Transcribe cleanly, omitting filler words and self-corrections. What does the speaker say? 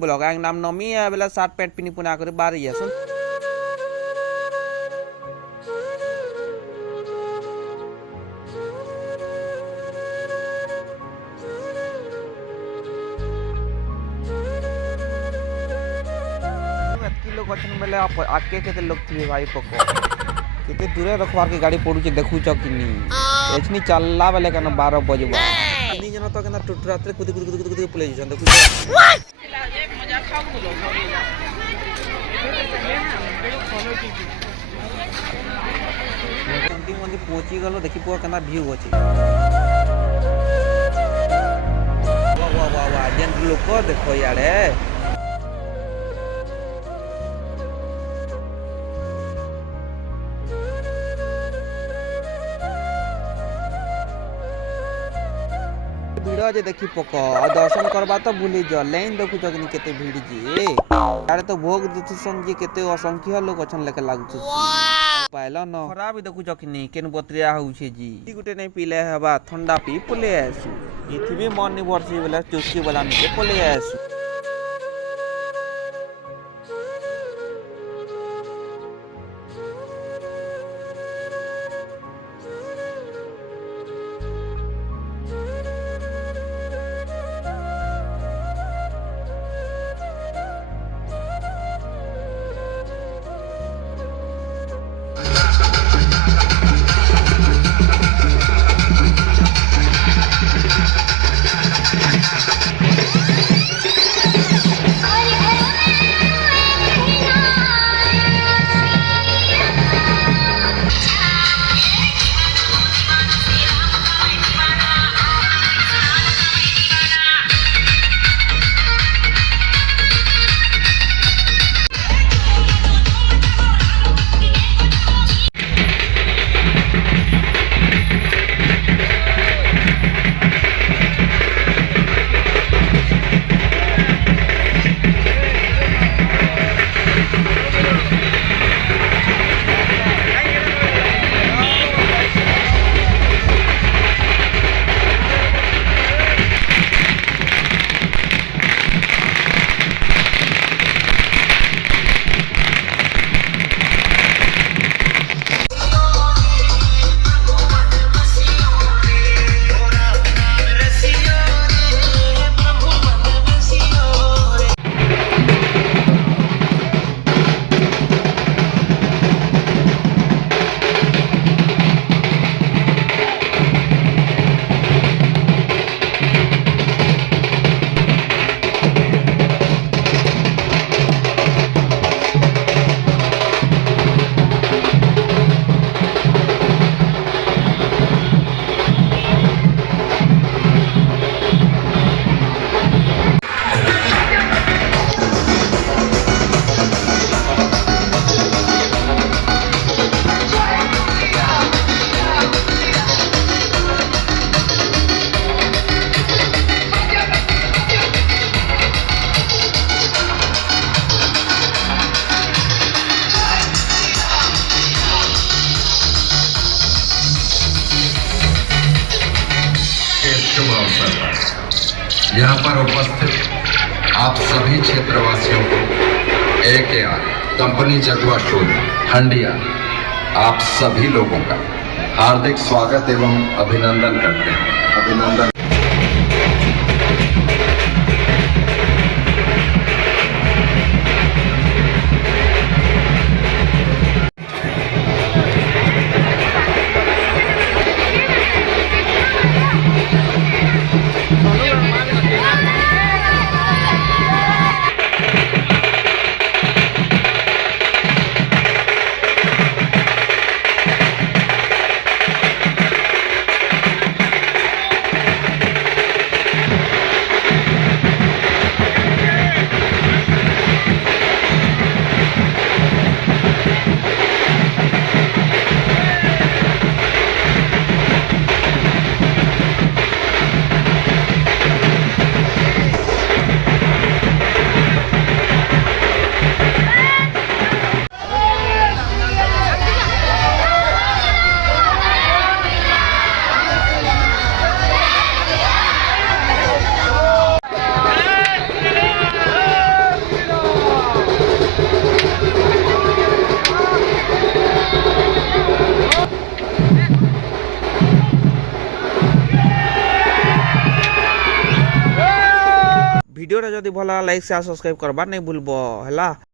Blog नाम नमी है बेला शर्ट पैंट पिनी पुना कर बारी है सुन लोग अच्छन बेले आके केते लोग थी भाई पको केते दूरे रखवार के गाड़ी पड़ू देखु छ कि नी एचनी चलला बेले कन 12 बजबा नी जन तो कना टुट रात कुदी कुदी कुदी कुदी पुले जन देखु मजा खाऊ बोलो कंटिंग मंदी पहुंची गलो देखि पो कना व्यू अछि वाह वाह वाह वाह जेन लोक देखो याडे जे देखी पक दर्शन करबा तो भूली जा लाइन देखु जगनी केते भीड़ जी यार तो भोग दुथसन जी केते असंख्य लोग अछन लेके लागु पाइला न खराब भी देखु जकनी केन बत्रिया होउ छे जी ई गुटे नै पीले हबा ठंडा पी पले आसु इथिबे मन नि वर्षी बेला चुस्की वाला नि के पले आसु यहाँ पर उपस्थित आप सभी क्षेत्रवासियों को AKR कंपनी जगुआ शोध हंडिया आप सभी लोगों का हार्दिक स्वागत एवं अभिनंदन करते हैं। अभिनंदन। भिडियोटा जदि भल लाइक शेयर सब्सक्राइब करबा नहीं भूलब है।